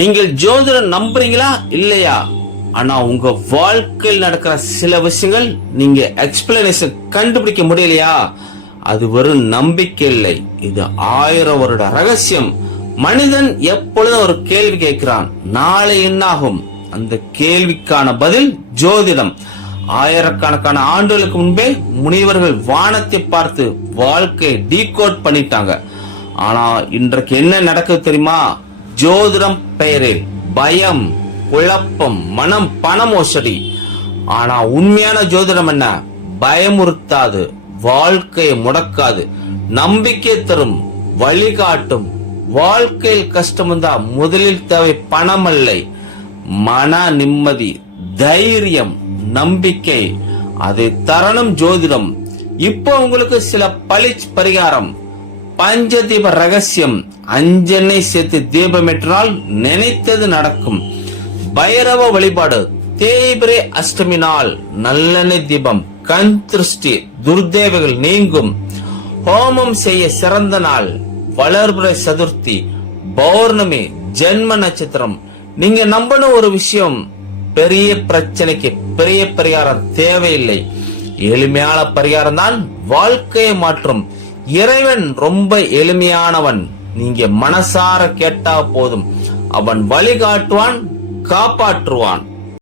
நீங்கள் ஜோதிடம் நம்புறீங்களா இல்லையா? ஆனா உங்க வாழ்க்கையில் நடக்கிற சில விஷயங்கள் நீங்க எக்ஸ்பிளனேஷன் கண்டுபிடிக்க முடியலையா? அது வெறும் நம்பிக்கை இல்லை, இது 1000 வருட ரகசியம். மனிதன் எப்பொழுதும் ஒரு கேள்வி கேட்கிறான், நாளை என்னாகும்? அந்த கேள்விக்கான பதில் ஜோதிடம். ஆயிரக்கணக்கான ஆண்டுகளுக்கு முன்பே முனிவர்கள் வானத்தை பார்த்து வாழ்க்கையை டீகோட் பண்ணிட்டாங்க. ஆனா இன்றைக்கு என்ன நடக்குது தெரியுமா? ஜோதிடம் பெயரில் பயம், குழப்பம், மனம், பண மோசடி. ஆனா உண்மையான ஜோதிடம் என்ன? பயமுறுத்தாது, வாழ்க்கையை முடக்காது, நம்பிக்கை தரும், வழிகாட்டும். வாழ்க்கையில் கஷ்டம் வந்தா முதலில் தேவை பணம் அல்ல, மன நிம்மதி, தைரியம், நம்பிக்கை. அதை தரணும் ஜோதிடம். இப்போ உங்களுக்கு சில பரிகாரம். பஞ்சதீப ரகசியம். அஞ்செண்ணெய் சேர்த்து தீபமேற்றினால் நினைத்தது நடக்கும். பைரவ வழிபாடு. தேய்பிரை அஷ்டமி நாள் நல்லெண்ணெய் தீபம். கண் திருஷ்டி, துர்தேவைகள் நீங்கும். ஹோமம் செய்ய சிறந்த நாள் வளர்பிறை சதுர்த்தி, பௌர்ணமி, ஜென்ம நட்சத்திரம். நீங்க நம்பணும் ஒரு விஷயம், பெரிய பிரச்சனைக்கு பெரிய பரிகாரம் தேவையில்லை. எளிமையான பரிகாரம் தான் வாழ்க்கையை மாற்றும். இறைவன் ரொம்ப எளிமையானவன். நீங்க மனசார கேட்டா போதும், அவன் வழிகாட்டுவான், காப்பாற்றுவான்.